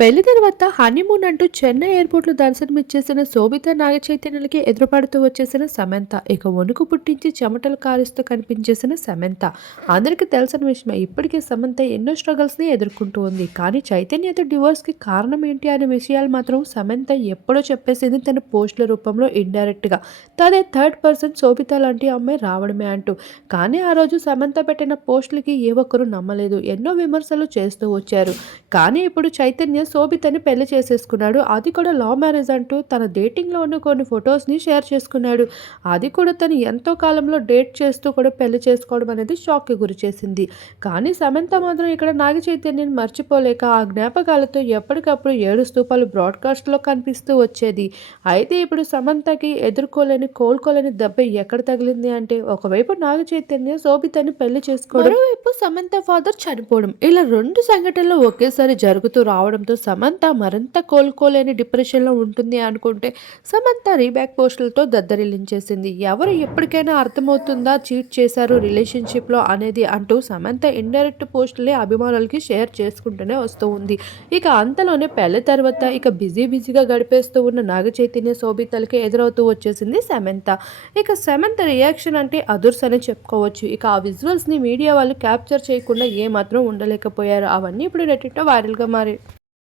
పెళ్ళి తర్వాత హనీమూన్ అంటూ చెన్నై ఎయిర్పోర్ట్లో దర్శనమిచ్చేసిన శోభిత నాగ చైతన్యులకి ఎదురుపడుతూ వచ్చేసిన సమంత ఇక వణుకు పుట్టించి చెమటలు కారుస్తూ కనిపించేసిన సమంత. అందరికీ తెలిసిన విషయమే ఇప్పటికే సమంత ఎన్నో స్ట్రగల్స్ని ఎదుర్కొంటూ ఉంది. కానీ చైతన్యతో డివోర్స్కి కారణం ఏంటి అనే విషయాలు మాత్రం సమంత ఎప్పుడో చెప్పేసింది తన పోస్టుల రూపంలో ఇండైరెక్ట్గా తనే థర్డ్ పర్సన్ శోభిత లాంటి అమ్మాయి రావడమే అంటూ. కానీ ఆ రోజు సమంత పెట్టిన పోస్టులకి ఏ ఒక్కరు నమ్మలేదు. ఎన్నో విమర్శలు చేస్తూ వచ్చారు. కానీ ఇప్పుడు చైతన్య శోభితని పెళ్ళి చేసేసుకున్నాడు. అది కూడా లవ్ మ్యారేజ్ అంటూ తన డేటింగ్లో ఉన్న కొన్ని ఫొటోస్ని షేర్ చేసుకున్నాడు. అది కూడా తను ఎంతో కాలంలో డేట్ చేస్తూ కూడా పెళ్ళి చేసుకోవడం అనేది షాక్కి గురి చేసింది. కానీ సమంత మాత్రం ఇక్కడ నాగ చైతన్యని మర్చిపోలేక ఆ జ్ఞాపకాలతో ఎప్పటికప్పుడు ఏడుస్తూ పలు బ్రాడ్కాస్ట్లో కనిపిస్తూ వచ్చేది. అయితే ఇప్పుడు సమంతకి ఎదుర్కోలేని కోలుకోలేని దెబ్బ ఎక్కడ తగిలింది అంటే ఒకవైపు నాగ చైతన్య శోభితని పెళ్ళి చేసుకోవడం మరోవైపు సమంత ఫాదర్ చనిపోవడం. ఇలా రెండు సంఘటనలు ఒకేసారి జరుగుతూ రావడంతో సమంత మరింత కోలుకోలేని డిప్రెషన్లో ఉంటుంది అనుకుంటే సమంత రీబ్యాక్ పోస్టులతో దద్దరిల్లించేసింది. ఎవరు ఎప్పటికైనా అర్థమవుతుందా చీట్ చేశారు రిలేషన్షిప్లో అనేది అంటూ సమంత ఇండైరెక్ట్ పోస్టులే అభిమానులకి షేర్ చేసుకుంటూనే వస్తూ ఉంది. ఇక అంతలోనే పెళ్ళి తర్వాత ఇక బిజీ బిజీగా గడిపేస్తూ ఉన్న నాగ చైతన్య శోభితలకి ఎదురవుతూ వచ్చేసింది సమంత. ఇక సమంత రియాక్షన్ అంటే అదుర్స్ అని చెప్పుకోవచ్చు. ఇక ఆ విజువల్స్ని మీడియా వాళ్ళు క్యాప్చర్ చేయకుండా ఏమాత్రం ఉండలేకపోయారు. అవన్నీ ఇప్పుడు నెట్టింటో వైరల్గా మారి